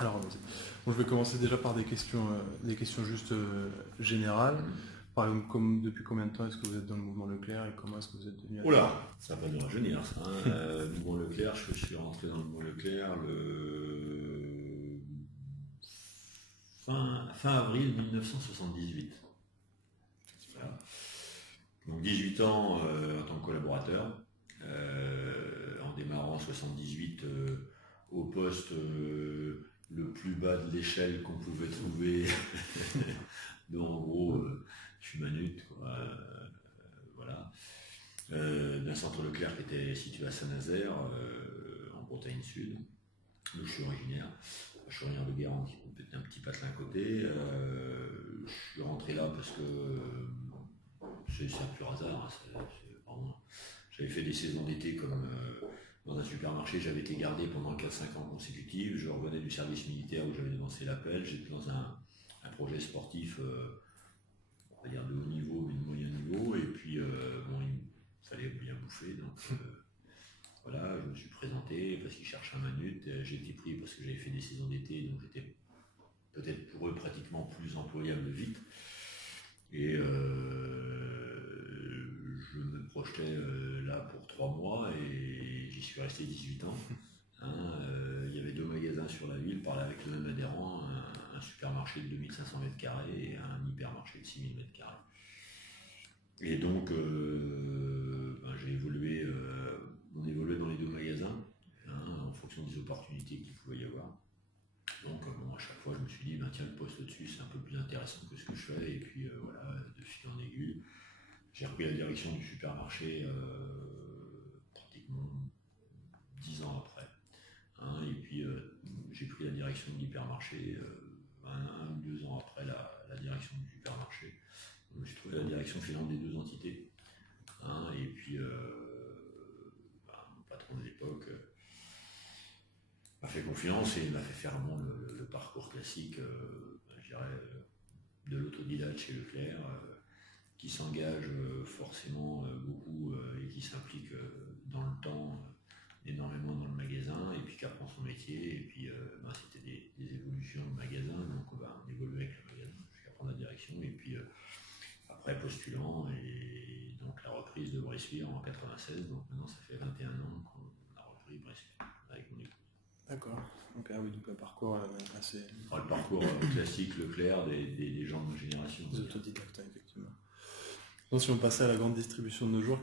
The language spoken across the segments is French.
Alors, bon, je vais commencer déjà par des questions juste générales. Par exemple, depuis combien de temps est-ce que vous êtes dans le mouvement Leclerc et comment est-ce que vous êtes devenu Oh là, ça va nous rajeunir ça. Le mouvement Leclerc, je suis rentré dans le mouvement Leclerc le fin avril 1978. Voilà. Donc 18 ans en tant que collaborateur, en démarrant en 78 au poste le plus bas de l'échelle qu'on pouvait trouver. Donc en gros, Fumanut, quoi. Voilà. D'un centre Leclerc qui était situé à Saint-Nazaire, en Bretagne Sud, d'où je suis originaire. Je suis originaire de Guérande, qui est un petit patelin à côté. Je suis rentré là parce que c'est un pur hasard. J'avais fait des saisons d'été comme dans un supermarché. J'avais été gardé pendant 4-5 ans consécutifs. Je revenais du service militaire où j'avais lancé l'appel. J'étais dans un projet sportif, on va dire de haut niveau, mais de moyen niveau. Et puis, bon, il fallait bien bouffer. Donc, voilà, je me suis présenté parce qu'ils cherchaient un manut. J'ai été pris parce que j'avais fait des saisons d'été. Donc, j'étais peut-être pour eux pratiquement plus employable vite. Et je me projetais là pour 3 mois et j'y suis resté 18 ans. Il y avait 2 magasins sur la ville, parlais avec le même adhérent, un supermarché de 2500 m² et un hypermarché de 6000 m². Et donc j'ai évolué, on évoluait dans les 2 magasins en fonction des opportunités qu'il pouvait y avoir. Donc bon, à chaque fois je me suis dit, tiens, le poste au-dessus c'est un peu plus intéressant que ce que je fais. Et puis voilà, de fil en aiguille, j'ai repris la direction du supermarché pratiquement 10 ans après. Et puis j'ai pris la direction de l'hypermarché 1 ou 2 ans après la direction du supermarché. Donc, j'ai trouvé la direction finale des 2 entités. Et puis mon patron de l'époque m'a fait confiance et m'a fait faire le parcours classique, je dirais, de l'autodidacte chez Leclerc, qui s'engage forcément beaucoup et qui s'implique dans le temps énormément dans le magasin, et puis qui apprend son métier. Et puis c'était des évolutions de magasin, donc on évolue avec le magasin jusqu'à prendre la direction. Et puis après postulant, et donc la reprise de Bressuire en 96, donc maintenant ça fait 21 ans qu'on a repris Bressuire avec mon épouse. D'accord. Donc, oui, donc un parcours assez... Le parcours classique Leclerc des gens de ma génération. Des autodidactes, effectivement. Donc, si on passait à la grande distribution de nos jours,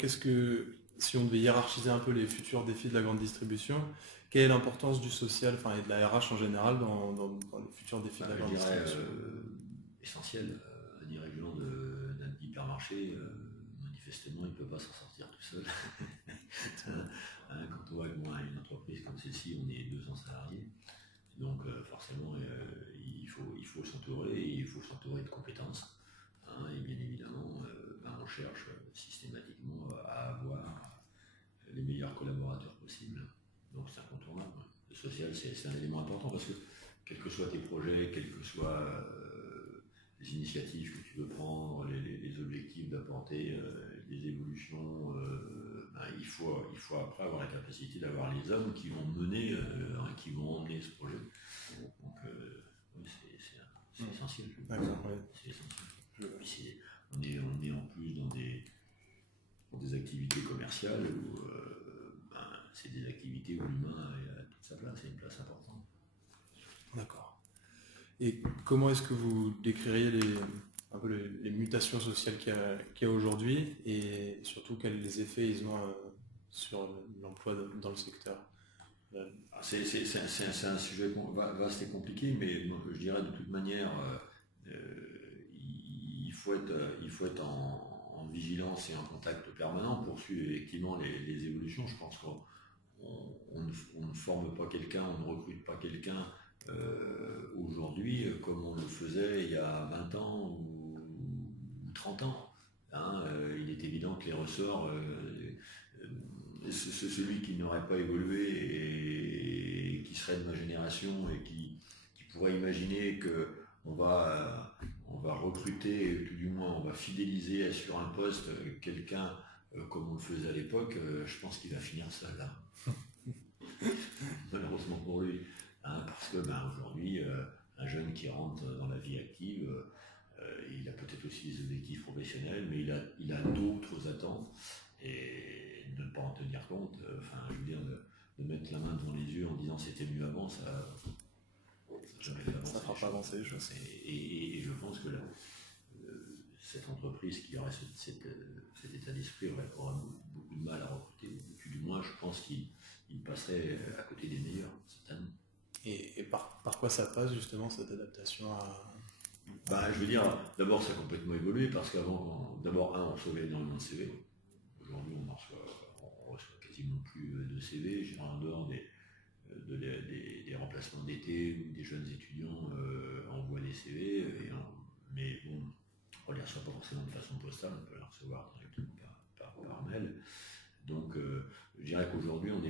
si on devait hiérarchiser un peu les futurs défis de la grande distribution, quelle est l'importance du social, et de la RH en général dans les futurs défis de la grande distribution? Essentiel. Un dirigeant d'un hypermarché, manifestement, il ne peut pas s'en sortir tout seul. Quand on voit que moi, une entreprise comme celle-ci, on est 200 salariés. Donc forcément, il faut s'entourer, et il faut s'entourer de compétences. Et bien évidemment, on cherche systématiquement à avoir les meilleurs collaborateurs possibles. Donc c'est incontournable. Le social, c'est un élément important parce que quels que soient tes projets, quelles que soient les initiatives que tu veux prendre, les objectifs d'apporter des évolutions, il faut après avoir la capacité d'avoir les hommes qui vont mener, qui vont emmener ce projet. Donc c'est essentiel. D'accord, ouais. C'est essentiel. On est en plus dans des activités commerciales où c'est des activités où l'humain a toute sa place, c'est une place importante. D'accord. Et comment est-ce que vous décririez les mutations sociales qu'il y a aujourd'hui, et surtout quels effets ils ont sur l'emploi dans le secteur? C'est un sujet vaste et compliqué, mais moi, je dirais de toute manière, il faut être en vigilance et en contact permanent pour suivre effectivement les évolutions. Je pense qu'on ne forme pas quelqu'un, on ne recrute pas quelqu'un aujourd'hui comme on le faisait il y a 20 ans ou 30 ans. Il est évident que les ressorts, c'est celui qui n'aurait pas évolué et qui serait de ma génération et qui pourrait imaginer qu'on va recruter, tout du moins on va fidéliser sur un poste quelqu'un comme on le faisait à l'époque. Je pense qu'il va finir seul là. Malheureusement pour lui. parce que aujourd'hui, un jeune qui rentre dans la vie active, il a peut-être aussi des objectifs professionnels, mais il a d'autres attentes, et de ne pas en tenir compte, je veux dire, de mettre la main devant les yeux en disant c'était mieux avant, ça jamais fait avancer. Ça fera pas avancer les choses. Et je pense que cette entreprise qui aurait cet état d'esprit aura beaucoup de mal à recruter. Du moins, je pense qu'il passerait à côté des meilleurs, certainement. Et par quoi ça passe justement cette adaptation à... Je veux dire, d'abord ça a complètement évolué parce qu'avant, on recevait énormément de CV. Aujourd'hui on reçoit quasiment plus de CV, en dehors des remplacements d'été où des jeunes étudiants envoient des CV, mais bon, on ne les reçoit pas forcément de façon postale, on peut les recevoir directement par mail. Donc je dirais qu'aujourd'hui on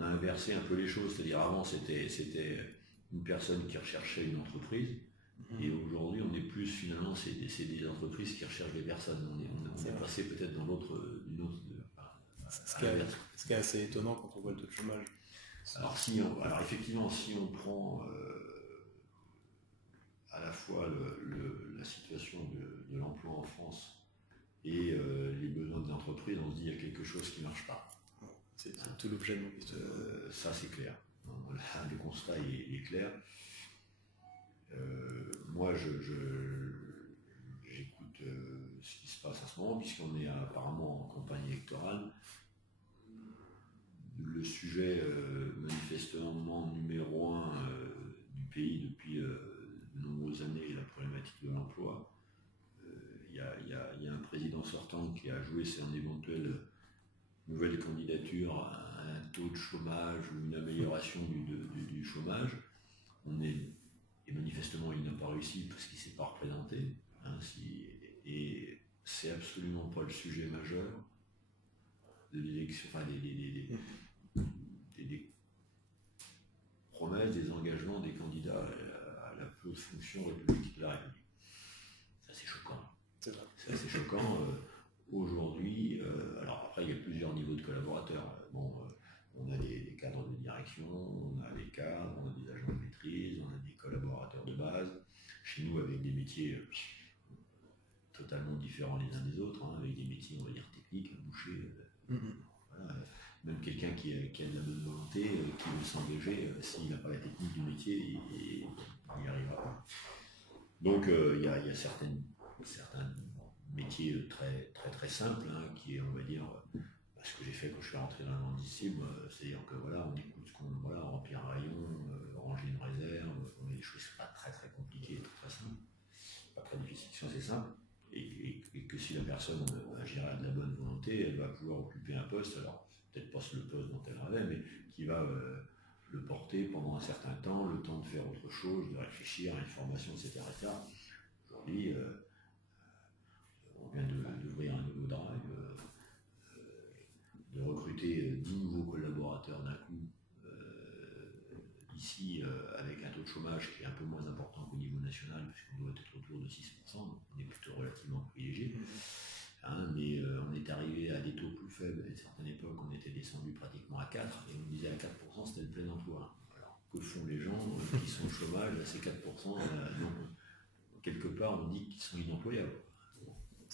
a inversé un peu les choses, c'est-à-dire avant c'était une personne qui recherchait une entreprise, et aujourd'hui on est plus finalement c'est des entreprises qui recherchent des personnes. On est passé peut-être dans ce qui est assez étonnant quand on voit le taux de chômage. Alors effectivement, si on prend à la fois la situation de l'emploi en France et les besoins des entreprises, on se dit qu'il y a quelque chose qui ne marche pas. C'est tout l'objet de mon question. Ça c'est clair. Là, le constat est clair. Moi j'écoute ce qui se passe à ce moment, puisqu'on est apparemment en campagne électorale. Le sujet manifestement numéro 1 du pays depuis de nombreuses années est la problématique de l'emploi. Il y a un président sortant qui a joué son éventuelle nouvelle candidature à un taux de chômage ou une amélioration du chômage. Et manifestement il n'a pas réussi parce qu'il ne s'est pas représenté. Et c'est absolument pas le sujet majeur de l'élection, des promesses, des engagements des candidats à la plus haute fonction républicaine de la République. C'est assez choquant. C'est assez choquant. Aujourd'hui, alors après il y a plusieurs niveaux de collaborateurs. On a des cadres de direction, on a des cadres, on a des agents de maîtrise, on a des collaborateurs de base. Chez nous, avec des métiers totalement différents les uns des autres, avec des métiers, on va dire, techniques, boucher. Voilà. Même quelqu'un qui a de la bonne volonté, qui veut s'engager, s'il n'a pas la technique du métier, il n'y arrivera pas. Donc il y a certains métiers très, très, très simples, qui est, on va dire, ce que j'ai fait quand je suis rentré dans la grande discipline, c'est-à-dire que on écoute remplir un rayon, ranger une réserve, on a des choses pas très très compliquées, très simples, pas très difficiles, c'est simple, et que si la personne agira de la bonne volonté, elle va pouvoir occuper un poste, alors peut-être pas le poste dont elle rêvait, mais qui va le porter pendant un certain temps, le temps de faire autre chose, de réfléchir à une formation, etc. Aujourd'hui, on vient d'ouvrir un nouveau drive, de recruter 10 nouveaux collaborateurs d'un coup, ici, avec un taux de chômage qui est un peu moins important qu'au niveau national, puisqu'on doit être autour de 6%, donc on est plutôt relativement privilégié. Mais on est arrivé à des taux plus faibles. À une certaine époque, on était descendu pratiquement à 4%, et on disait à 4%, c'était le plein emploi. Alors, que font les gens qui sont au chômage à ces 4%, quelque part, on dit qu'ils sont inemployables.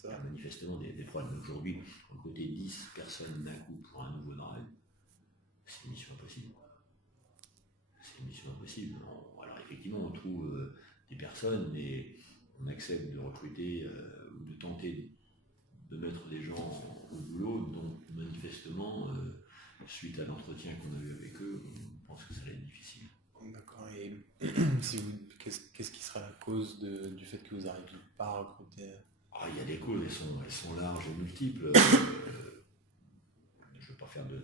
Il y a manifestement des problèmes. Aujourd'hui, recruter 10 personnes d'un coup pour un nouveau drive, c'est une mission impossible. C'est une mission impossible. Alors effectivement, on trouve des personnes, mais on accepte de recruter ou de tenter de mettre des gens au boulot, donc manifestement, suite à l'entretien qu'on a eu avec eux, on pense que ça va être difficile. D'accord. Et qu'est-ce qui sera la cause du fait que vous n'arriviez pas à recruter? Il y a des causes, elles sont larges et multiples. Je ne veux pas faire de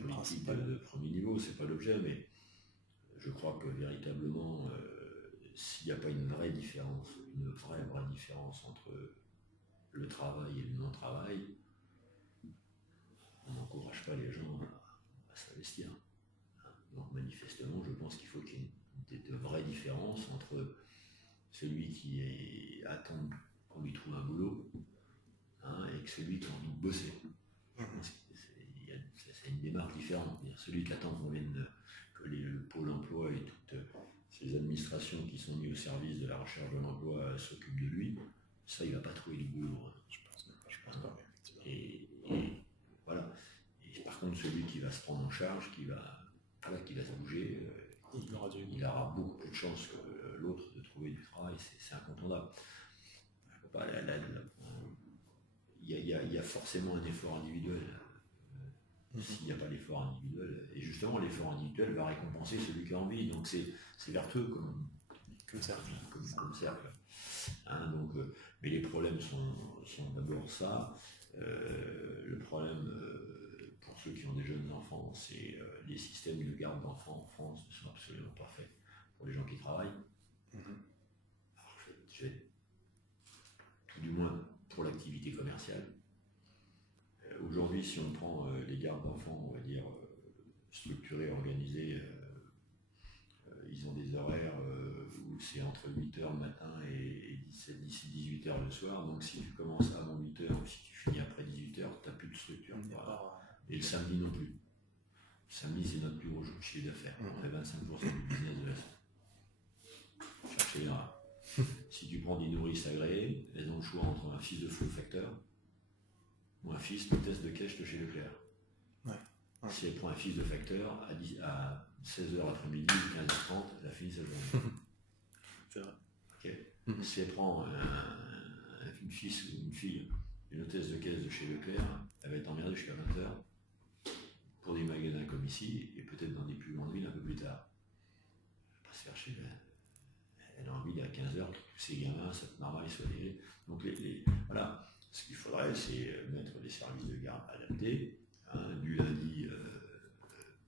politique de premier niveau, c'est pas l'objet, mais je crois que véritablement, s'il n'y a pas une vraie différence entre le travail et le non-travail, on n'encourage pas les gens à s'investir. Donc manifestement, je pense qu'il faut qu'il y ait de vraies différences entre celui qui attend qu'on lui trouve un boulot, et que celui qui a envie de bosser. Je pense qu'il y c'est une démarche différente. Celui qui attend que le Pôle emploi et toutes ces administrations qui sont mises au service de la recherche de l'emploi s'occupent de lui, ça, il ne va pas trouver du boulot. Je pense pas, effectivement. Et voilà. Et par contre, celui qui va se prendre en charge, qui va se bouger, il aura beaucoup plus de chances que l'autre de trouver du travail, c'est incontournable. Il y a forcément un effort individuel. S'il n'y a pas d'effort individuel, et justement l'effort individuel va récompenser celui qui a envie, donc c'est vertueux comme cercle. Hein, mais les problèmes sont d'abord ça. Le problème pour ceux qui ont des jeunes enfants, c'est les systèmes de garde d'enfants en France ne sont absolument pas faits pour les gens qui travaillent. Alors, je vais tout du moins pour l'activité commerciale. Aujourd'hui, si on prend les gardes d'enfants, on va dire structurés, organisés, ils ont des horaires où c'est entre 8h le matin et 18h le soir. Donc si tu commences avant 8h ou si tu finis après 18h, tu n'as plus de structure. Et le samedi non plus. Le samedi, c'est notre plus gros chiffre d'affaires. On fait 25% du business de la semaine. Cherchez les rats. Si tu prends des nourrices agréées, elles ont le choix entre un fils de flow facteur ou un fils de test de cash de chez Leclerc. Si elle prend un fils de facteur à 16h l'après-midi ou 15h30, elle a fini sa journée. C'est vrai. Okay. Si elle prend une fils ou une fille, une hôtesse de caisse de chez Leclerc, elle va être emmerdée jusqu'à 20h pour des magasins comme ici et peut-être dans des plus grandes villes un peu plus tard. Elle va pas se faire chez elle. Elle a envie à 15h que tous ces gamins, cette marmaille soit des... Donc voilà. Ce qu'il faudrait, c'est mettre des services de garde adaptés, du lundi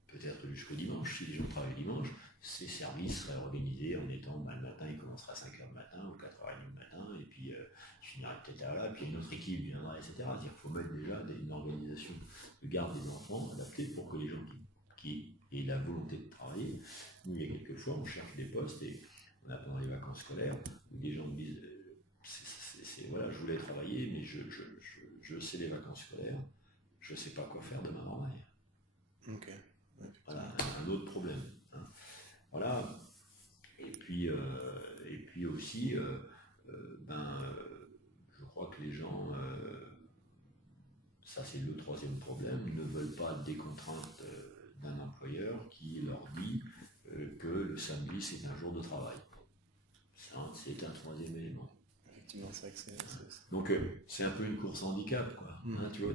peut-être jusqu'au dimanche. Si les gens travaillent dimanche, ces services seraient organisés en étant le matin, il commencera à 5h du matin ou 4h30 du matin, et puis il finirait peut-être à là, puis une autre équipe viendra, etc. C'est-à-dire qu'il faut mettre déjà une organisation de garde des enfants adaptée pour que les gens qui aient la volonté de travailler. Nous, il y a quelques fois, on cherche des postes et on a pendant les vacances scolaires où des gens me disent voilà, je voulais travailler, mais je sais les vacances scolaires, je ne sais pas quoi faire de ma marmaille. Ok. Voilà, un autre problème. Hein. Voilà. Et puis aussi, je crois que les gens, ça c'est le troisième problème, ne veulent pas des contraintes d'un employeur qui leur dit que le samedi c'est un jour de travail. Ça, c'est un troisième élément. C'est vrai que c'est... Donc c'est un peu une course handicap, quoi. Hein, tu vois,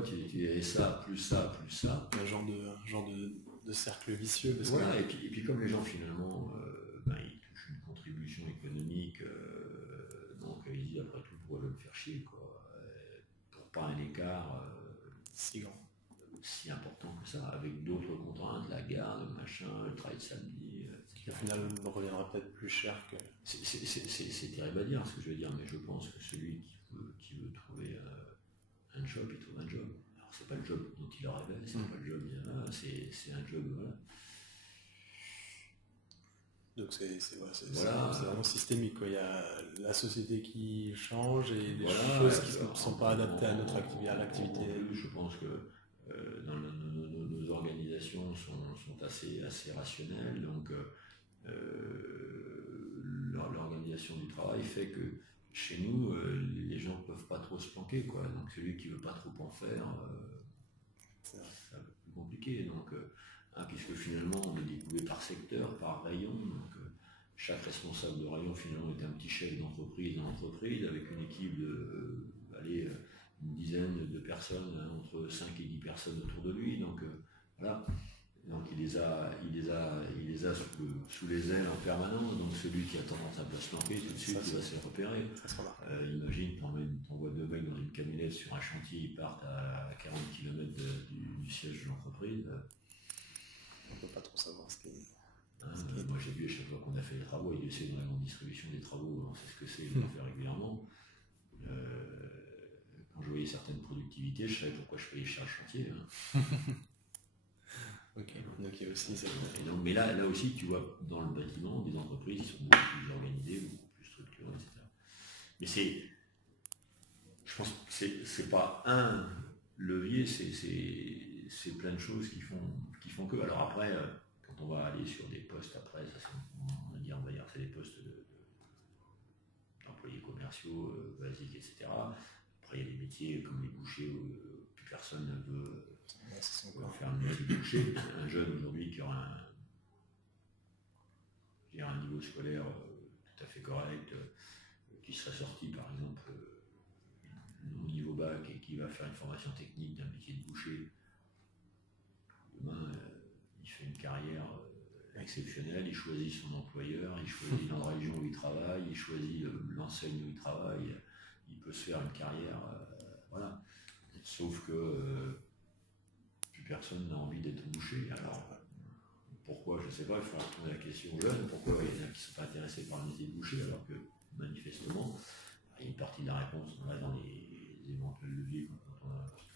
tu as ça, plus ça, plus ça. Un genre de cercle vicieux. Voilà, et puis comme les gens finalement, ils touchent une contribution économique, donc ils disent après tout pourquoi me faire chier, quoi. Pour pas un écart si grand. Si important que ça, avec d'autres contraintes, la garde, le machin, le travail de samedi, qui au final reviendra peut-être plus cher que... C'est terrible à dire ce que je veux dire, mais je pense que celui qui veut trouver un job, il trouve un job. Alors c'est pas le job dont il rêvait, c'est pas le job, c'est un job, voilà. Donc c'est vraiment systémique, quoi. Il y a la société qui change et des choses qui ne sont pas adaptées à notre activité, à l'activité. Je pense que nos organisations sont assez rationnelles, donc l'organisation du travail fait que chez nous, les gens ne peuvent pas trop se planquer, quoi. Donc celui qui ne veut pas trop en faire, c'est un peu plus compliqué. Donc, puisque finalement on est découpé par secteur, par rayon, donc chaque responsable de rayon finalement est un petit chef d'entreprise dans l'entreprise avec une équipe de une dizaine de personnes, entre 5 et 10 personnes autour de lui, donc voilà. Donc il les a sous les ailes en permanence, donc celui qui a tendance à bien se planquer, tout de suite il va se repérer. Imagine, t'envoies deux mecs dans une camionnette sur un chantier, ils partent à 40 km du siège de l'entreprise. On ne peut pas trop savoir ce qui est... Moi j'ai vu à chaque fois qu'on a fait les travaux, il essaie dans la grande distribution des travaux, on sait ce que c'est, on le fait régulièrement. Quand je voyais certaines productivités, je savais pourquoi je payais cher le chantier. Ok, donc il y a aussi ça. Mais là aussi, tu vois, dans le bâtiment, des entreprises sont beaucoup plus organisées, beaucoup plus structurées, etc. Mais je pense que c'est pas un levier, c'est plein de choses qui font que. Alors après, quand on va aller sur des postes après, ça, on va dire c'est des postes d'employés commerciaux basiques, etc. Après, il y a des métiers comme les bouchers où plus personne ne veut faire le métier de boucher. Un jeune aujourd'hui qui aura un niveau scolaire tout à fait correct, qui serait sorti par exemple au niveau bac et qui va faire une formation technique d'un métier de boucher, demain il fait une carrière exceptionnelle, il choisit son employeur, il choisit la région où il travaille, il choisit l'enseigne où il travaille, il peut se faire une carrière, voilà. Sauf que plus personne n'a envie d'être boucher. Alors pourquoi, je ne sais pas, il faut répondre à la question aux jeunes, pourquoi il y en a qui ne sont pas intéressés par le métier de boucher, alors que manifestement, il y a une partie de la réponse dans les éventuels leviers que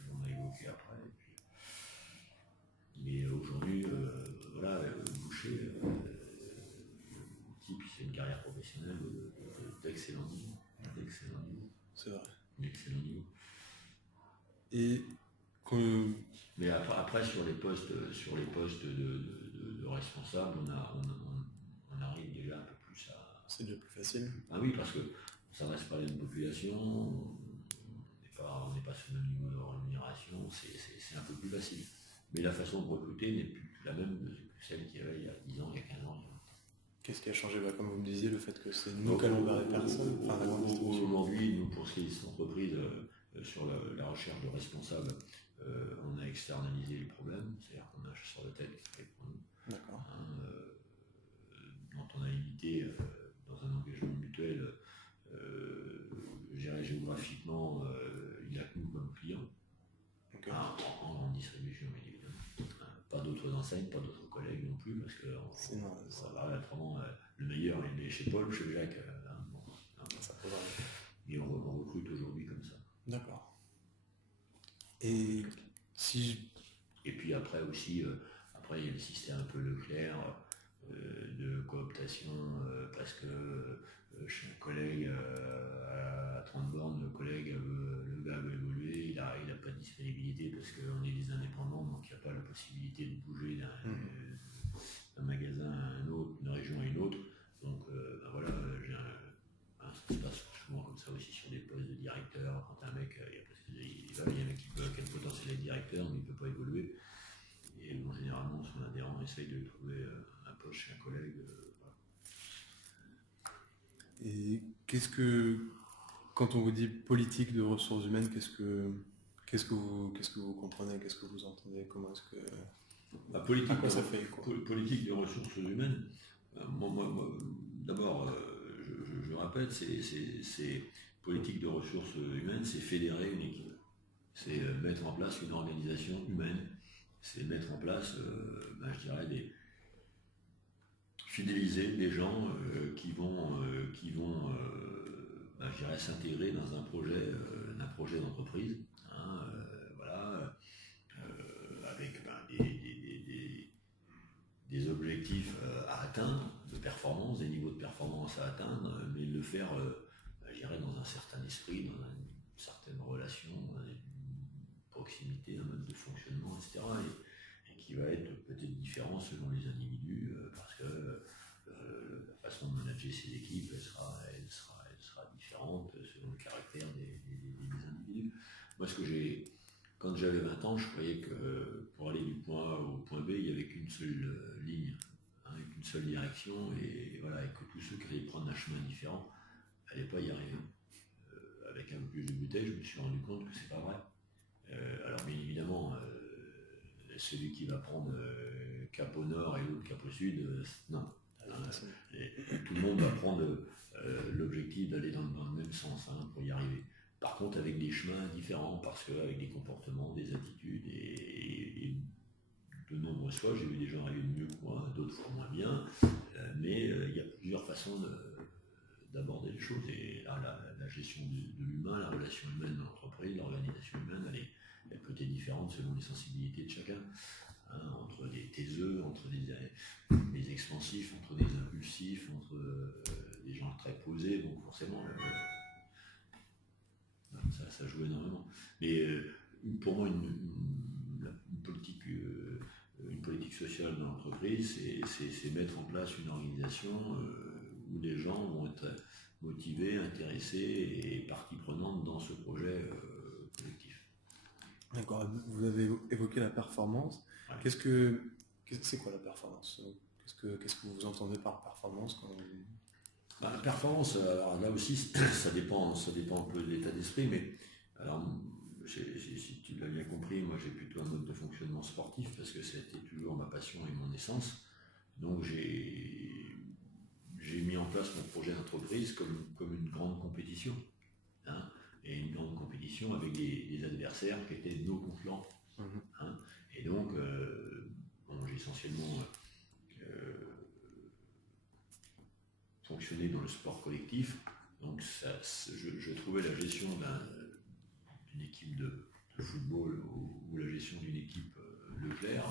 l'on a évoqués après. Mais aujourd'hui, boucher, le type, c'est une carrière professionnelle d'excellent niveau. C'est vrai. D'excellent niveau. Et mais après sur les postes de responsables, on arrive déjà un peu plus à. C'est déjà plus facile. Ah oui, parce que ça reste pas la même population, on n'est pas sur le même niveau de rémunération, c'est un peu plus facile. Mais la façon de recruter n'est plus la même que celle qu'il y avait il y a 10 ans, il y a 15 ans. Qu'est-ce qui a changé? Comme vous me disiez, le fait que c'est nous qu'allons vers les personnes. Aujourd'hui, nous, pour ce qui est des entreprises, sur la recherche de responsables, on a externalisé les problèmes, c'est-à-dire qu'on a un chasseur de tête qui travaille pour nous. D'accord. Dont on a limité dans un engagement mutuel, géré géographiquement, il a que nous comme client. Okay. En grande distribution, bien évidemment. Pas d'autres enseignes, pas d'autres collègues non plus, parce que autrement, le meilleur il est chez Paul ou chez Jacques. Et on recrute aujourd'hui comme ça. D'accord. Et puis après aussi, après il y a le système un peu Leclerc de cooptation, parce que chez un collègue à 30 bornes, le gars veut évoluer, il n'a pas de disponibilité parce qu'on est des indépendants, donc il n'y a pas la possibilité de bouger d'un magasin à un autre, d'une région à une autre. Donc ça se passe souvent comme ça aussi sur des postes de directeur. Quand un mec, il y a un mec qui a le potentiel d'être directeur, mais il ne peut pas évoluer. Et bon, généralement, son adhérent essaye de trouver un poste chez un collègue. Et quand on vous dit politique de ressources humaines, qu'est-ce que vous comprenez, qu'est-ce que vous entendez, comment est-ce que politique, quoi ça fait quoi? Politique de ressources humaines. Moi, d'abord, je répète, c'est politique de ressources humaines, c'est fédérer une équipe, c'est mettre en place une organisation humaine, c'est mettre en place, je dirais, fidéliser des gens qui vont je dirais, s'intégrer dans un projet d'entreprise, avec des objectifs à atteindre, de performance, des niveaux de performance à atteindre, mais le faire, je dirais, dans un certain esprit, dans une certaine relation, une proximité, un mode de fonctionnement, etc. Et qui va être peut-être différent selon les individus, parce que la façon de manager ces équipes, elle sera différente selon le caractère des individus. Moi, quand j'avais 20 ans, je croyais que pour aller du point A au point B, il n'y avait qu'une seule ligne, avec une seule direction, et que tous ceux qui allaient prendre un chemin différent n'allaient pas y arriver. Avec un peu plus de bouteille, je me suis rendu compte que c'est pas vrai. Alors bien évidemment, celui qui va prendre cap au nord et l'autre cap au sud, non. Tout le monde va prendre l'objectif d'aller dans le même sens pour y arriver. Par contre, avec des chemins différents, parce qu'avec des comportements, des attitudes et de nombreuses fois, j'ai vu des gens arriver mieux que moi, d'autres fois moins bien, mais il y a plusieurs façons d'aborder les choses. Et là, la gestion de l'humain, la relation humaine dans l'entreprise, l'organisation humaine, elle peut être différente selon les sensibilités de chacun. Entre des taiseux, entre des expansifs, entre des impulsifs, entre des gens très posés, donc forcément ça joue énormément. Mais pour moi, une politique sociale dans l'entreprise, c'est mettre en place une organisation où les gens vont être motivés, intéressés et partie prenante dans ce projet collectif. D'accord, vous avez évoqué la performance. Ouais. C'est quoi la performance? Qu'est-ce que vous entendez par performance La performance, alors là aussi, ça dépend un peu de l'état d'esprit, mais alors, si tu l'as bien compris, moi j'ai plutôt un mode de fonctionnement sportif parce que ça a été toujours ma passion et mon essence. Donc j'ai mis en place mon projet d'entreprise comme une grande compétition. Hein, et une grande compétition avec des adversaires qui étaient nos concurrents. Hein, et donc, j'ai essentiellement fonctionné dans le sport collectif. Donc je trouvais la gestion d'une équipe de football ou la gestion d'une équipe Leclerc,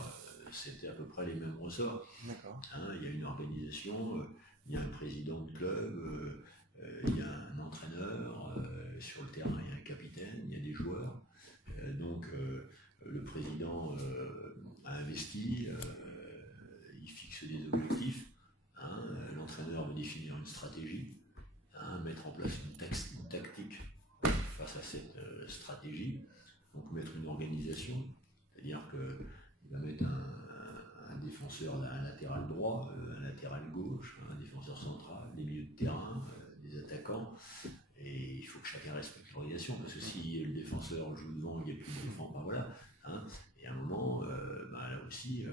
c'était à peu près les mêmes ressorts. D'accord. Hein, il y a une organisation, il y a un président de club, il y a un entraîneur, sur le terrain il y a un capitaine, il y a des joueurs. Donc le président a investi, il fixe des objectifs, hein, l'entraîneur veut définir une stratégie, hein, mettre en place une tactique face à cette stratégie, donc mettre une organisation, c'est-à-dire qu'il va mettre un défenseur, un latéral droit, un latéral gauche, un défenseur central, des milieux de terrain, des attaquants, et il faut que chacun respecte l'organisation, parce que si le défenseur joue devant, il n'y a plus de défense, ben voilà, hein, et à un moment, là aussi,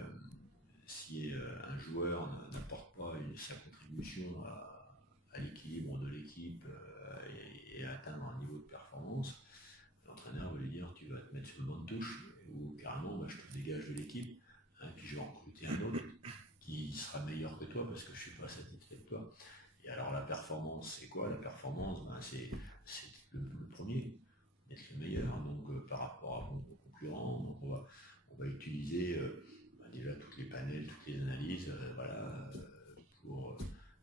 si un joueur n'apporte pas sa contribution à l'équilibre de l'équipe et à atteindre un niveau de performance, l'entraîneur va lui dire tu vas te mettre sur le banc de touche ou carrément je te dégage de l'équipe, hein, puis je vais recruter un autre qui sera meilleur que toi parce que je ne suis pas satisfait de toi. Et alors la performance, c'est quoi? La performance, c'est le premier, être le meilleur, donc par rapport à vos concurrents. Donc on va utiliser déjà toutes les panels, toutes les analyses, pour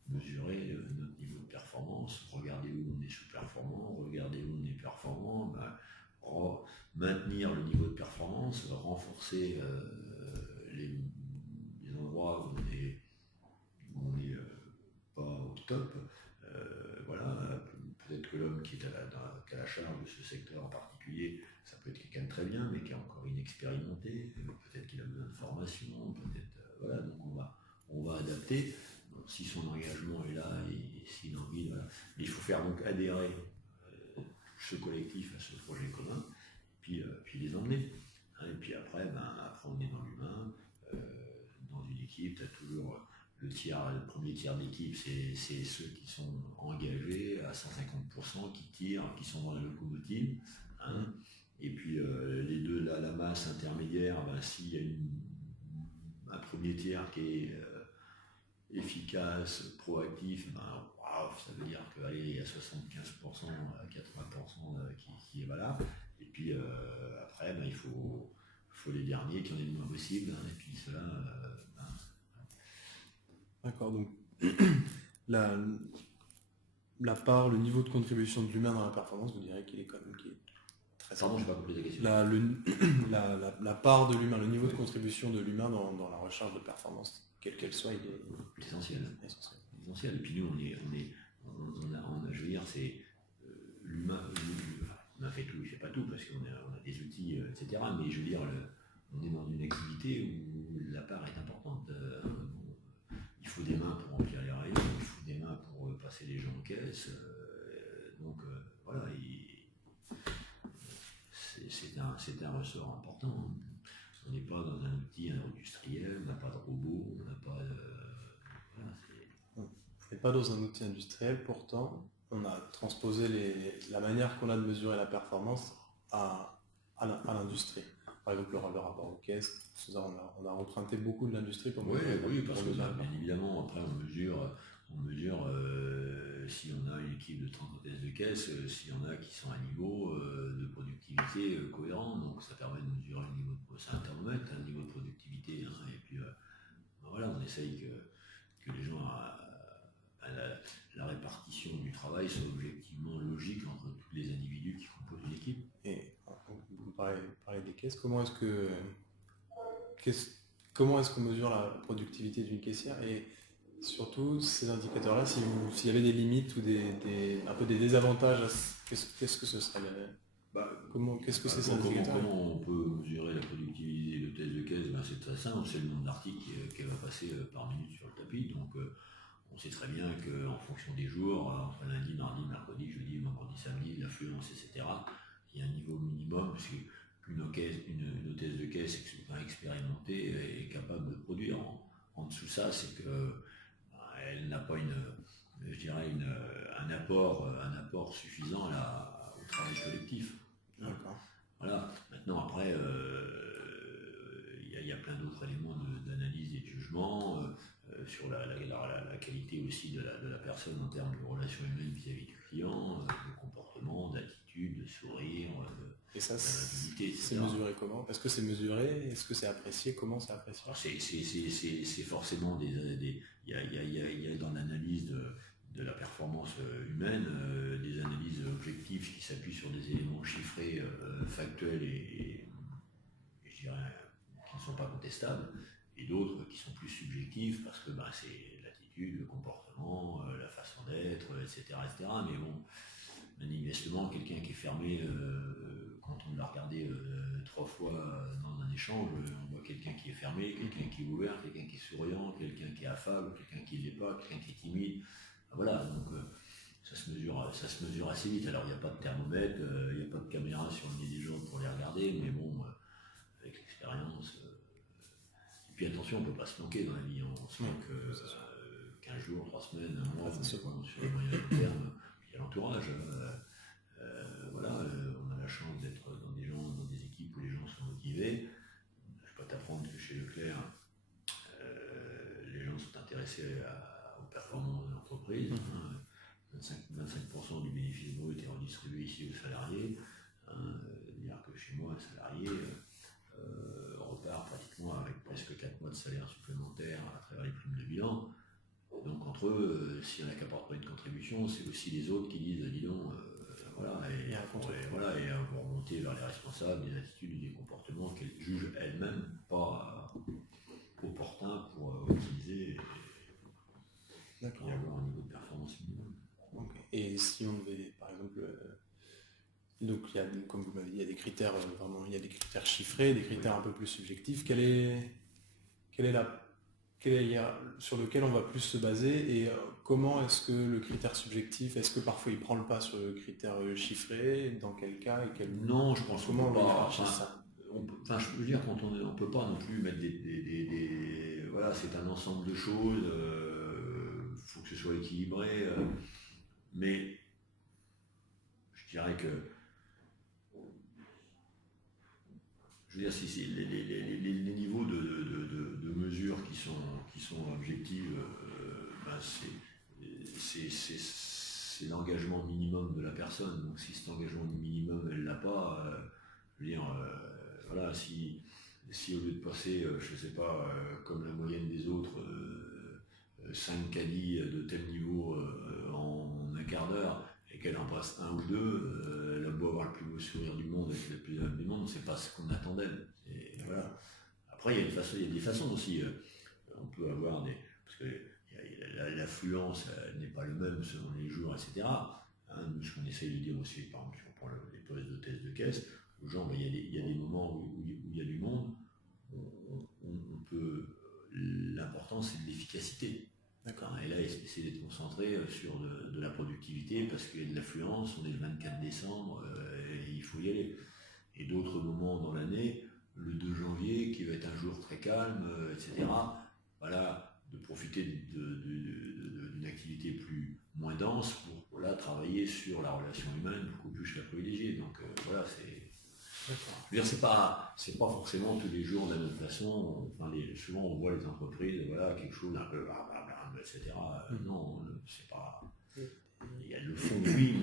mesurer notre niveau de performance, regarder où on est sous-performant, regarder où on est performant, maintenir le niveau de performance, renforcer les endroits où on n'est pas au top. Peut-être que l'homme qui est à la charge de ce secteur en particulier, ça peut être quelqu'un de très bien, mais qui est encore inexpérimenté, peut-être qu'il a besoin de formation, peut-être, donc on va adapter. Donc, si son engagement est là et s'il a envie, voilà. Mais il faut faire donc adhérer ce collectif à ce projet commun, puis les emmener. Hein, et puis après, on est dans l'humain, dans une équipe, tu as toujours le premier tiers d'équipe, c'est ceux qui sont engagés à 150%, qui tirent, qui sont dans la locomotive. Hein, et puis les deux, la masse intermédiaire, s'il y a un premier tiers qui est efficace, proactif, ça veut dire qu'il y a 75%, 80% qui est valable. Et puis après, il faut les derniers qui en est le moins possible. Hein, et puis cela. D'accord, donc la part, le niveau de contribution de l'humain dans la performance, vous direz qu'il est quand même très Pardon, je n'ai pas compris la question. La part de l'humain, le niveau de contribution de l'humain dans la recherche de performance, quelle qu'elle soit, il est essentiel. Et puis nous, je veux dire, c'est l'humain, on a fait tout, il ne fait pas tout, parce qu'on a des outils, etc. Mais je veux dire, on est dans une activité où la part est importante. Il faut des mains pour remplir les rayons, il faut des mains pour passer les gens en caisse. C'est un ressort important. On n'est pas dans un outil industriel, on n'a pas de robot, on n'a pas de... On n'est pas dans un outil industriel, pourtant on a transposé la manière qu'on a de mesurer la performance à l'industrie. Par exemple, le rapport aux caisses, on a emprunté beaucoup de l'industrie pour mesurer. Oui, parce que bien évidemment, après on mesure si on a une équipe de 30 hôtesses de caisse, s'il y en a qui sont à un niveau de productivité cohérent, donc ça permet de mesurer un niveau c'est un thermomètre, un niveau de productivité, hein, et puis on essaye que les gens la répartition du travail soit objectivement logique entre tous les individus qui composent une équipe. Et vous parlez des caisses, comment est-ce que comment est-ce qu'on mesure la productivité d'une caissière et surtout ces indicateurs-là, s'il y avait des limites ou un peu des désavantages, qu'est-ce que ce serait qu'est-ce que c'est ces indicateurs? Comment on peut mesurer la productivité de thèse de caisse? C'est très simple, c'est le nombre d'articles qu'elle va passer par minute sur le tapis. Donc on sait très bien qu'en fonction des jours, entre lundi, mardi, mercredi, jeudi, vendredi, samedi, l'affluence, etc., il y a un niveau minimum, parce qu'une hôtesse de caisse expérimentée est capable de produire. En dessous de ça, c'est qu'elle n'a pas un apport suffisant au travail collectif. D'accord. Voilà. Maintenant, après, il y a plein d'autres éléments d'analyse et de jugement sur la qualité aussi de la personne en termes de relations humaines vis-à-vis du client, de comportement, d'attitude, de sourire, et ça, d'amabilité, etc. C'est mesuré comment? Est-ce que c'est mesuré? Est-ce que c'est apprécié? Comment c'est apprécié? C'est forcément il y a dans l'analyse de la performance humaine, des analyses objectives qui s'appuient sur des éléments chiffrés, factuels et je dirais qui ne sont pas contestables, et d'autres qui sont plus subjectifs parce que c'est l'attitude, le comportement, la façon d'être, etc., etc. Mais bon, manifestement, quelqu'un qui est fermé, quand on l'a regardé 3 fois dans un échange, on voit quelqu'un qui est fermé, quelqu'un qui est ouvert, quelqu'un qui est souriant, quelqu'un qui est affable, quelqu'un qui ne l'est pas, quelqu'un qui est timide. Voilà, donc ça se mesure assez vite. Alors il n'y a pas de thermomètre, il n'y a pas de caméra sur le nez des gens pour les regarder, mais bon, avec l'expérience. Et puis attention, on ne peut pas se planquer dans la vie. On se manque 15 jours, 3 semaines, un mois, sur le moyen terme, il y a l'entourage. Voilà, on a la chance d'être dans des équipes où les gens sont motivés. Je ne vais pas t'apprendre que chez Leclerc, les gens sont intéressés aux performances de l'entreprise. 25% du bénéfice brut est redistribué ici aux salariés. Dire que chez moi, un salarié repart pratiquement avec presque 4 mois de salaire supplémentaire à travers les primes de bilan. Donc entre eux, si on n'a qu'à pas une contribution, c'est aussi les autres qui disent dis donc, voilà, et vont remonter vers les responsables des attitudes et des comportements qu'elles jugent elles-mêmes pas opportuns pour utiliser et avoir un niveau de performance minimum. Okay. Et si on devait, par exemple, donc il y a, comme vous m'avez dit, il y a des critères il y a des critères chiffrés, des critères un peu plus subjectifs. Sur lequel on va plus se baser et comment est-ce que le critère subjectif, est-ce que parfois il prend le pas sur le critère chiffré, dans quel cas et Non, je pense comment qu'on peut pas. Ça Je veux dire, quand on peut pas non plus mettre voilà, c'est un ensemble de choses. Faut que ce soit équilibré. Mais je dirais que si les niveaux de mesures qui sont objectives, c'est l'engagement minimum de la personne. Donc si cet engagement minimum elle l'a pas, je veux dire, voilà, si au lieu de passer, je sais pas, comme la moyenne des autres, 5 caddies de tel niveau en un quart d'heure, et qu'elle en passe un ou deux, elle a beau avoir le plus beau sourire du monde avec le plus aimable du monde, c'est pas ce qu'on attend d'elle. Voilà. Après, il y a des façons aussi. On peut avoir parce que l'affluence n'est pas le même selon les jours, etc. Nous, ce qu'on essaye de dire aussi, par exemple, si on prend les postes d'hôtesse de caisse, aux gens, il y a des moments où il y a du monde, on peut. L'important, c'est de l'efficacité. D'accord. Et là, essayer d'être concentré sur de la productivité parce qu'il y a de l'affluence, on est le 24 décembre et il faut y aller. Et d'autres moments dans l'année, le 2 janvier, qui va être un jour très calme, etc. Voilà, de profiter d'une activité moins dense pour là, travailler sur la relation humaine, beaucoup plus la privilégier. Donc voilà, c'est pas forcément tous les jours de la même façon. Souvent on voit les entreprises, voilà, quelque chose d'un peu etc. Non, c'est pas. Il y a le fond de lui,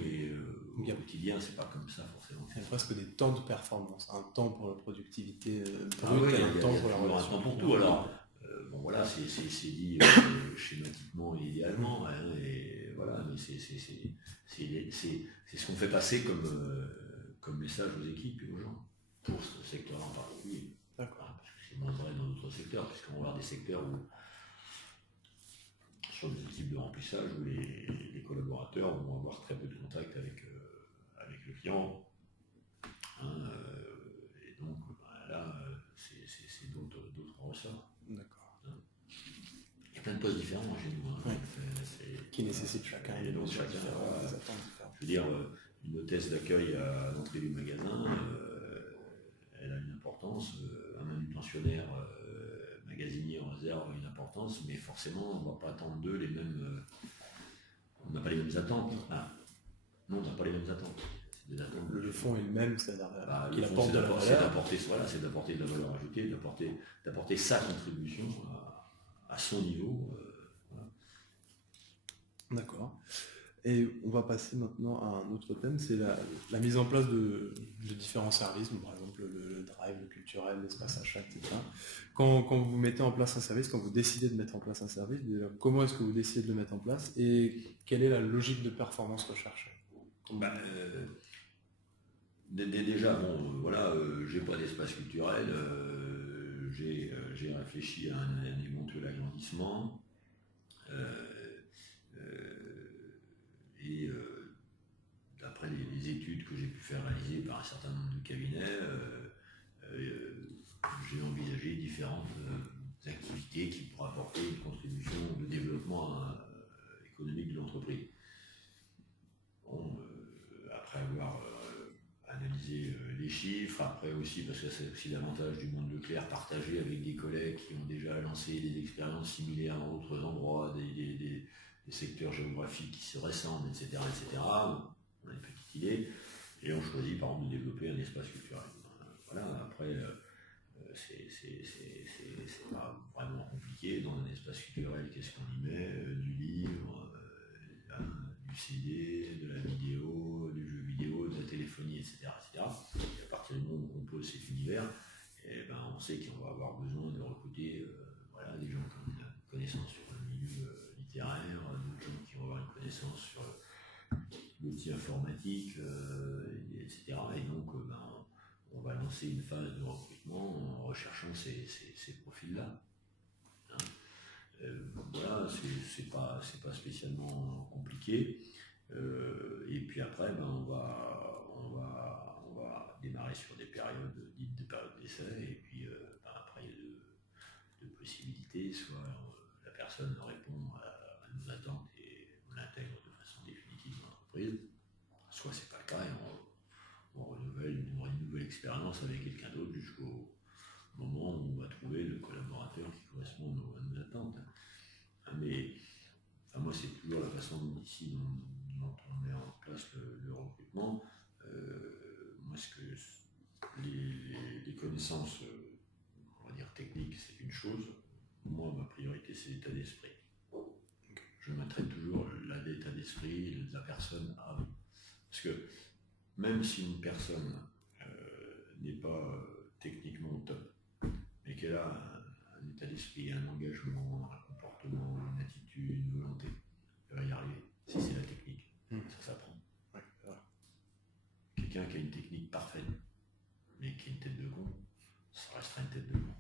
mais au quotidien, c'est pas comme ça forcément. Il y a presque des temps de performance, un temps pour la productivité brute et un temps pour la relation. Un temps pour tout. Alors, voilà, c'est dit schématiquement et idéalement, hein, et voilà, mais c'est ce qu'on fait passer comme message aux équipes et aux gens, pour ce secteur en particulier. D'accord. Parce que c'est moins vrai dans d'autres secteurs, puisqu'on va avoir des secteurs où, sur des types de remplissage, où les collaborateurs vont avoir très peu de contact avec le client. Et donc là, c'est d'autres ressorts. D'accord. Il y a plein de postes différents chez nous. Oui. Qui nécessitent chacun et donc des chacun, des attentes différentes. je veux dire, une hôtesse d'accueil à l'entrée du magasin, elle a une importance, un manutentionnaire magasinier en réserve a une importance, mais forcément on ne va pas attendre d'eux les mêmes. On n'a pas les mêmes attentes. Non, on n'a pas les mêmes attentes. Des attentes. Le fond est le même, c'est-à-dire qu'il apporte de la valeur. C'est d'apporter de la valeur ajoutée, d'apporter sa contribution à son niveau. Voilà. D'accord. Et on va passer maintenant à un autre thème, c'est la mise en place de différents services, par exemple le drive, le culturel, l'espace achat, etc. Quand vous mettez en place un service, quand vous décidez de mettre en place un service, déjà, comment est-ce que vous décidez de le mettre en place et quelle est la logique de performance recherchée? Déjà, voilà, j'ai pas d'espace culturel, j'ai réfléchi à un éventuel agrandissement. Et d'après les études que j'ai pu faire réaliser par un certain nombre de cabinets, j'ai envisagé différentes activités qui pourraient apporter une contribution de développement économique de l'entreprise. Après avoir analysé les chiffres, après aussi, parce que c'est aussi l'avantage du monde Leclerc, partagé avec des collègues qui ont déjà lancé des expériences similaires dans d'autres endroits, des secteurs géographiques qui se ressemblent, etc. On a une petite idée, et on choisit par exemple de développer un espace culturel. Voilà, après, c'est pas vraiment compliqué. Dans un espace culturel, qu'est-ce qu'on y met? Du livre, du CD, de la vidéo, du jeu vidéo, de la téléphonie, etc. Et à partir du moment où on pose cet univers, on sait qu'on va avoir besoin de recruter des gens qui ont une connaissance sur le milieu littéraire, d'autres gens qui vont avoir une connaissance sur l'outil informatique, etc. Et donc, on va lancer une phase de recrutement en recherchant ces profils-là. Voilà, c'est pas spécialement compliqué. Et puis après, on va démarrer sur des périodes dites de périodes d'essai. Et puis après, il y a deux possibilités. Soit la personne répond à nos attentes et on l'intègre de façon définitive dans l'entreprise. Soit c'est pas le cas et on renouvelle une nouvelle expérience avec quelqu'un d'autre jusqu'au moment où on va trouver le collaborateur qui correspond à nos attentes. Mais moi, c'est toujours la façon d'ici dont on met en place le recrutement. Moi, les connaissances, on va dire techniques, c'est une chose. Moi, ma priorité, c'est l'état d'esprit. Je mettrai toujours l'état d'esprit de la personne avant. Parce que même si une personne n'est pas techniquement au top, mais qu'elle a un état d'esprit, un engagement, un comportement, une attitude, une volonté, elle va y arriver. Si c'est la technique, ça s'apprend. Ouais, quelqu'un qui a une technique parfaite, mais qui a une tête de con, ça restera une tête de con.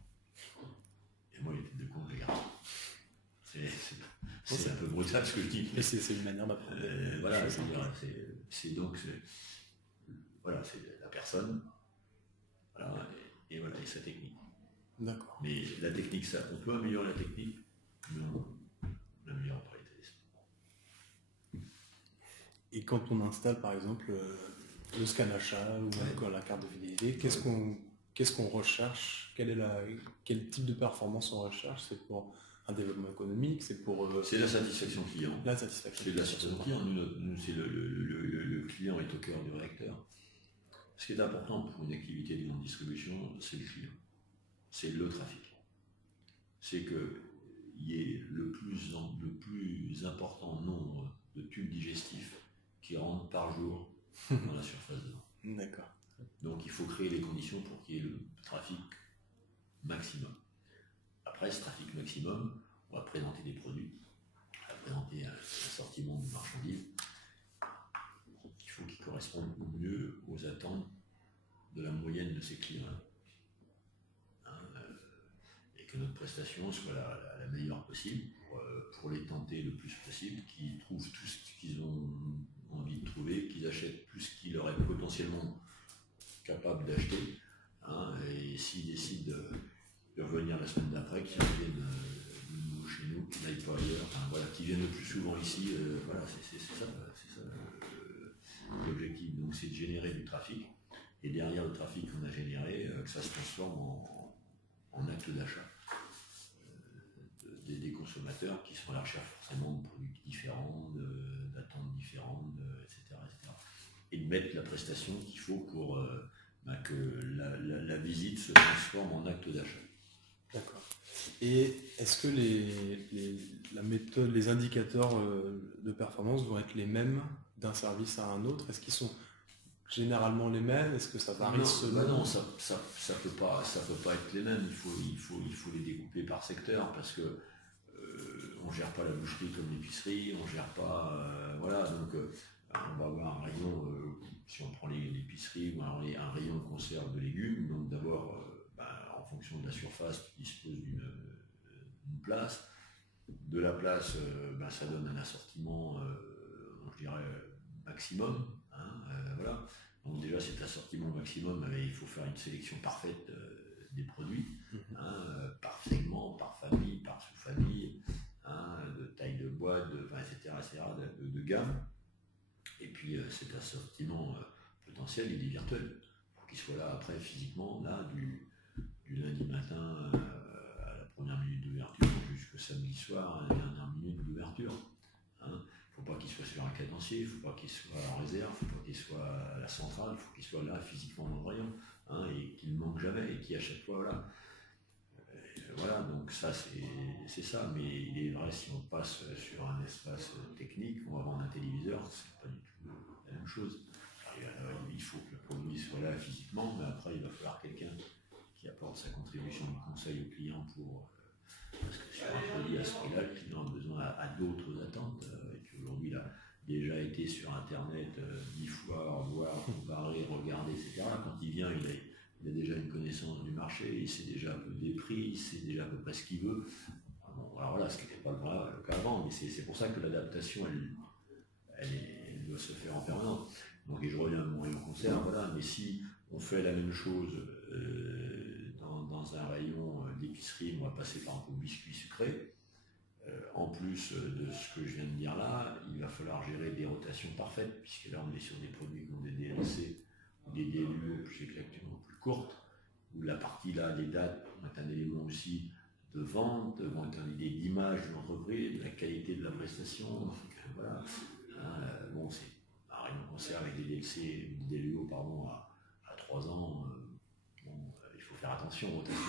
Et moi, les têtes de con, je les garde. C'est un peu brutal ce que je dis. Mais c'est une manière d'apprendre. Voilà, c'est la personne, voilà, et sa technique. D'accord. Mais la technique, on peut améliorer la technique, mais on améliore pas l'état d'esprit. Et quand on installe par exemple le scan achat ou encore la carte de fidélité, qu'est-ce qu'on recherche? Quel type de performance on recherche? C'est pour un développement économique, c'est la satisfaction client. La satisfaction. C'est de la satisfaction client. Nous, c'est le client est au cœur du réacteur. Ce qui est important pour une activité de grande distribution, c'est le client. C'est le trafic. C'est qu'il y ait le plus important nombre de tubes digestifs qui rentrent par jour dans la surface de vente. D'accord. Donc il faut créer les conditions pour qu'il y ait le trafic maximum. Après ce trafic maximum, on va présenter des produits, on va présenter un assortiment de marchandises qu'il faut qu'ils correspondent au mieux aux attentes de la moyenne de ces clients-là. notre prestation soit la meilleure possible pour les tenter le plus possible, qu'ils trouvent tout ce qu'ils ont envie de trouver, qu'ils achètent tout ce qu'ils auraient potentiellement capables d'acheter, hein, et s'ils décident de revenir la semaine d'après, qu'ils reviennent de nouveau chez nous, qu'ils n'aillent pas ailleurs, enfin, voilà, qu'ils viennent le plus souvent ici, voilà, c'est ça l'objectif. Donc c'est de générer du trafic, et derrière le trafic qu'on a généré, que ça se transforme en acte d'achat des consommateurs qui sont à la recherche forcément de produits différents, d'attentes différentes, etc., etc. Et de mettre la prestation qu'il faut pour que la visite se transforme en acte d'achat. D'accord. Et est-ce que la méthode, les indicateurs de performance vont être les mêmes d'un service à un autre? Est-ce qu'ils sont généralement les mêmes? Est-ce que ça varie selon? Non, ça peut pas être les mêmes. Il faut les découper par secteur, parce que on gère pas la boucherie comme l'épicerie, on gère pas, voilà. Donc on va avoir un rayon, si on prend l'épicerie, un rayon de conserve de légumes. Donc d'abord, en fonction de la surface, tu disposes d'une place. De la place, ça donne un assortiment, je dirais, maximum. Hein, voilà. Donc déjà cet assortiment maximum, il faut faire une sélection parfaite des produits, hein, par segment, par famille, par sous-famille, hein, de taille de boîte, etc., de gamme. Et puis cet assortiment potentiel, il est virtuel. Il faut qu'il soit là après physiquement, là, du lundi matin à la première minute d'ouverture jusqu'au samedi soir à la dernière minute d'ouverture. Hein. Il ne faut pas qu'il soit sur un cadencier, il ne faut pas qu'il soit en réserve, il ne faut pas qu'il soit à la centrale, il faut qu'il soit là physiquement dans le rayon, hein, et qu'il ne manque jamais et qui à chaque fois, voilà. Voilà, donc ça c'est ça, mais il est vrai, si on passe sur un espace technique, on va vendre un téléviseur, c'est pas du tout la même chose. Il faut que le produit soit là physiquement, mais après il va falloir quelqu'un qui apporte sa contribution de conseil au client parce que sur un produit à ce prix-là, le client a besoin à d'autres attentes, et qu'aujourd'hui il a déjà été sur internet 10 fois, voir, comparer, regarder, etc. Quand il vient, il a déjà une connaissance du marché, il sait déjà un peu des prix, il sait déjà à peu près ce qu'il veut. Bon, alors voilà, ce qui n'était pas le cas avant, mais c'est pour ça que l'adaptation, elle doit se faire en permanence. Donc, et je reviens à mon rayon conserve, voilà, mais si on fait la même chose dans un rayon d'épicerie, on va passer par exemple au biscuit sucré. En plus de ce que je viens de dire là, il va falloir gérer des rotations parfaites, puisque là on est sur des produits qui ont des DLC, des DLUE actuellement plus courtes, où la partie là, les dates vont être un élément aussi de vente, vont être un idée d'image de l'entreprise, de la qualité de la prestation. Donc, voilà. Bon, c'est un rayon conserve avec des DLC, des DLUE, pardon, à 3 ans. Il faut faire attention aux rotations.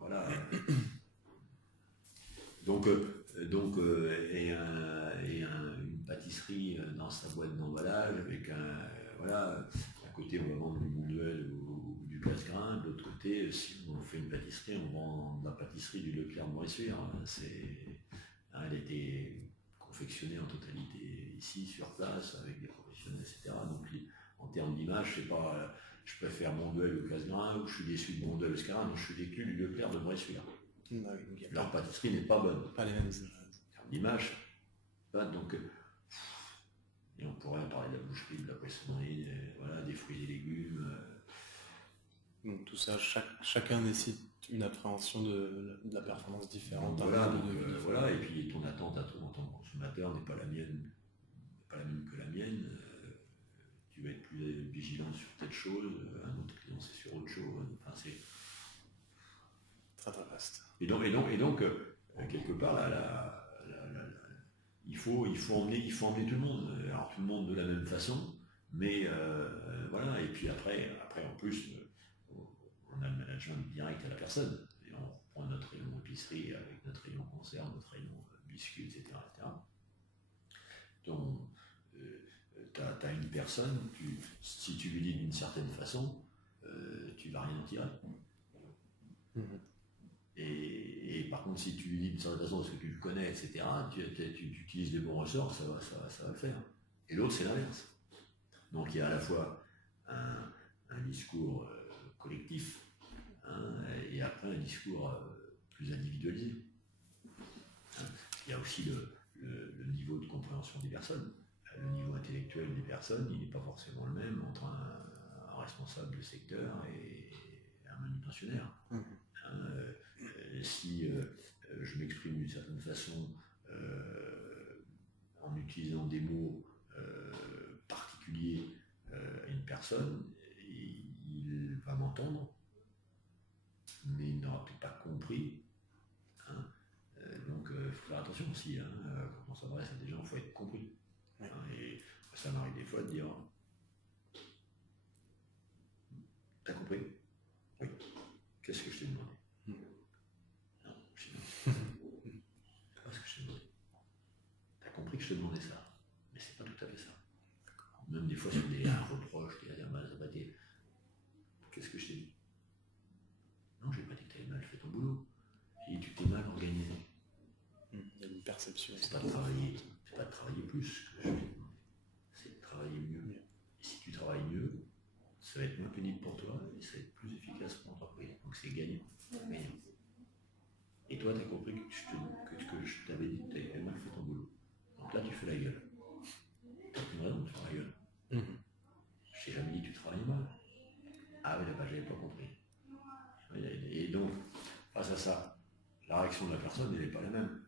Voilà. Donc une pâtisserie dans sa boîte d'emballage avec voilà, à côté on va vendre du Monduel ou du casse-grain, de l'autre côté si on fait une pâtisserie, on vend de la pâtisserie du Leclerc de Bressuire. Elle a été confectionnée en totalité ici sur place avec des professionnels, etc. Donc en termes d'image, c'est pas je préfère Monduel au casse-grain ou je suis déçu de Monduel au casse-grain, donc je suis déçu du Leclerc de Bressuire. Leur pâtisserie n'est pas bonne. Pas les mêmes images. Donc, et on pourrait parler de la boucherie, de la poissonnerie, voilà, des fruits et légumes. Donc tout ça, chacun nécessite une appréhension de la performance différente. Voilà, et puis ton attente à toi en tant que consommateur n'est pas la mienne, pas la même que la mienne. Tu vas être plus vigilant sur telle chose, un autre client c'est sur autre chose. Enfin, c'est très très vaste. Et donc quelque part, il faut emmener tout le monde. Alors tout le monde de la même façon, mais voilà. Et puis après en plus, on a le management direct à la personne. Et on reprend notre rayon épicerie avec notre rayon conserve, notre rayon biscuits, etc. Donc, tu as une personne, si tu lui dis d'une certaine façon, tu vas rien en tirer. Et par contre, si tu lui dis d'une certaine façon, parce que tu le connais, etc., tu utilises les bons ressorts, ça va le faire. Et l'autre, c'est l'inverse. Donc il y a à la fois un discours collectif, hein, et après un discours plus individualisé. Hein. Il y a aussi le niveau de compréhension des personnes. Le niveau intellectuel des personnes, il n'est pas forcément le même entre un responsable de secteur et un manutentionnaire. Hein, si je m'exprime d'une certaine façon en utilisant des mots particuliers à une personne, il va m'entendre, mais il n'aura peut-être pas compris. Hein. Donc il faut faire attention aussi, hein, quand on s'adresse à des gens, il faut être compris. Hein, et ça m'arrive des fois de dire t'as compris? Oui. Qu'est-ce que je t'ai demandé? Non, je dis non. Qu'est-ce que je t'ai demandé? T'as compris que je te demandais ça, mais c'est pas tout à fait ça. Même des fois sur un reproche, tu vas dire ça va dire qu'est-ce que je t'ai dit? Non, j'ai pas dit que tu avais mal fait ton boulot. J'ai dit tu t'es mal organisé. Il y a une perception. C'est pas de travailler plus que je t'ai demandé. C'est de travailler mieux. Et si tu travailles mieux, ça va être moins pénible pour toi et ça va être plus efficace pour l'entreprise. Donc c'est gagnant. Et toi, tu as compris que je t'avais dit que tu avais mal fait ton boulot. Donc là, tu fais la gueule. Tu n'as aucune raison de faire la gueule. Je t'ai jamais dit que tu travaillais mal. Ah oui, là-bas, j'avais pas compris. Et donc, face à ça, la réaction de la personne, elle n'est pas la même.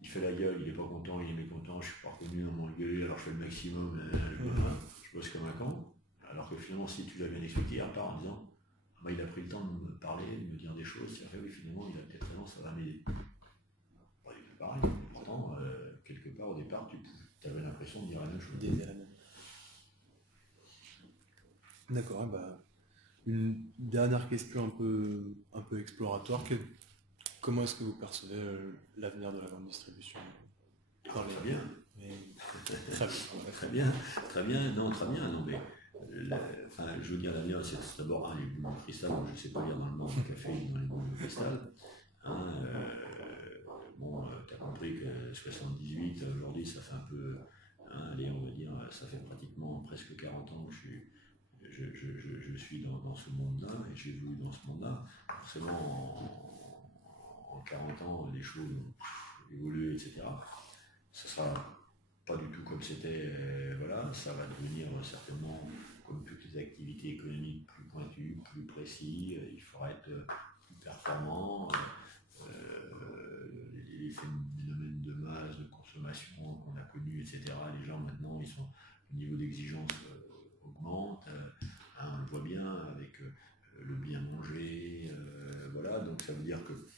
Il fait la gueule, il n'est pas content, il est mécontent, je suis pas reconnu, on m'a engueulé, alors je fais le maximum, je bosse comme un con. Alors que finalement, si tu l'as bien expliqué, il repart en disant il a pris le temps de me parler, de me dire des choses, il a fait oui, finalement, il a peut-être raison, ça va m'aider. Pas du tout pareil. Pourtant, quelque part au départ, tu avais l'impression de dire la même chose. D'accord, une dernière question un peu exploratoire. Comment est-ce que vous percevez l'avenir de la grande distribution? Très bien. Très bien. Non, mais je veux dire, l'avenir, c'est d'abord les boules de cristal. Je ne sais pas lire dans le monde du café ni dans les boules de cristal. Hein, tu as compris que 78, aujourd'hui, ça fait un peu. Allez, on va dire, ça fait pratiquement presque 40 ans que je suis dans ce monde-là et j'ai évolué dans ce monde-là. Forcément, en 40 ans, les choses ont évolué, etc. Ce sera pas du tout comme c'était, voilà, ça va devenir certainement, comme toutes les activités économiques, plus pointues, plus précis, il faudra être plus performant, les phénomènes de masse, de consommation qu'on a connus, etc. Les gens maintenant, le niveau d'exigence augmente, on le voit bien avec le bien manger, voilà, donc ça veut dire que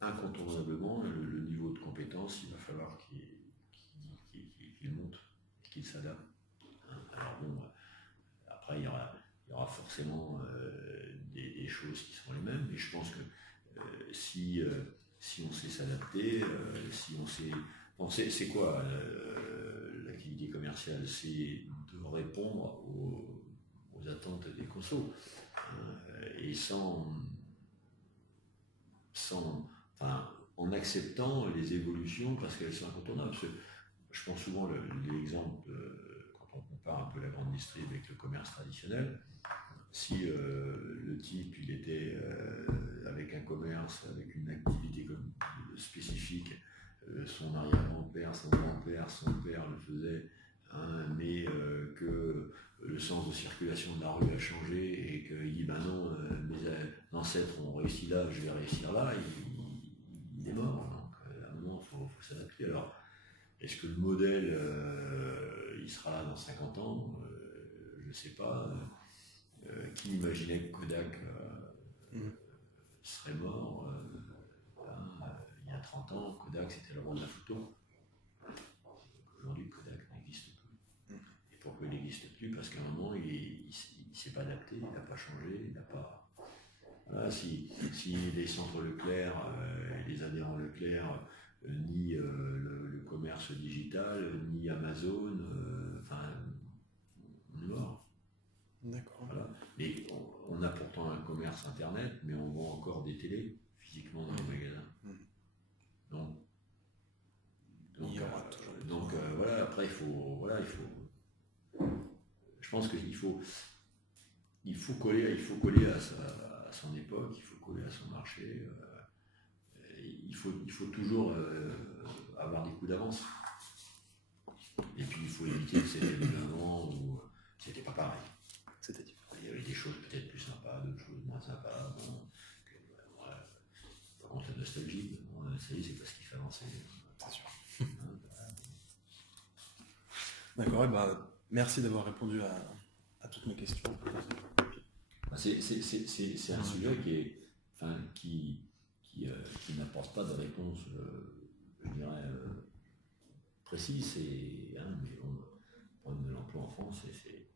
incontournablement, le niveau de compétence, il va falloir qu'il monte, qu'il s'adapte. Alors bon, après il y aura forcément des choses qui seront les mêmes, mais je pense que si on sait s'adapter, si on sait... Bon, c'est quoi l'activité commerciale? C'est de répondre aux attentes des consos, et en acceptant les évolutions parce qu'elles sont incontournables. Je prends souvent l'exemple, quand on compare un peu la grande distrie avec le commerce traditionnel, si le type il était avec un commerce, avec une activité spécifique, son arrière-grand-père, son grand-père, son père le faisait, mais que le sens de circulation de la rue a changé et qu'il dit non, mes ancêtres ont réussi là, je vais réussir là, il est mort. Donc à un moment, il faut s'adapter. Alors, est-ce que le modèle, il sera là dans 50 ans? Je ne sais pas. Qui imaginait que Kodak serait mort il y a 30 ans, Kodak c'était le roi de la photo. Aujourd'hui, Kodak n'existe plus. Et pourquoi il n'existe plus? Parce qu'à un moment, il ne s'est pas adapté, il n'a pas changé, il n'a pas... Voilà, si les centres Leclerc, les adhérents Leclerc, ni le commerce digital, ni Amazon, on est mort. D'accord. Voilà. Mais on a pourtant un commerce internet, mais on vend encore des télés physiquement dans les magasins. Donc, voilà, après il faut. Je pense qu'il faut coller à à son époque, il faut coller à son marché. Il faut toujours avoir des coups d'avance. Et puis il faut éviter que c'était des moments où c'était pas pareil. C'était différent. Il y avait des choses peut-être plus sympas, d'autres choses moins sympas. Bon, voilà. Par contre, la nostalgie, bon, ça y est, c'est parce qu'il fait avancer. C'est sûr. D'accord, et merci d'avoir répondu à toutes mes questions. C'est un sujet qui n'apporte pas de réponse, je dirais, précise. Mais bon, le problème de l'emploi en France, c'est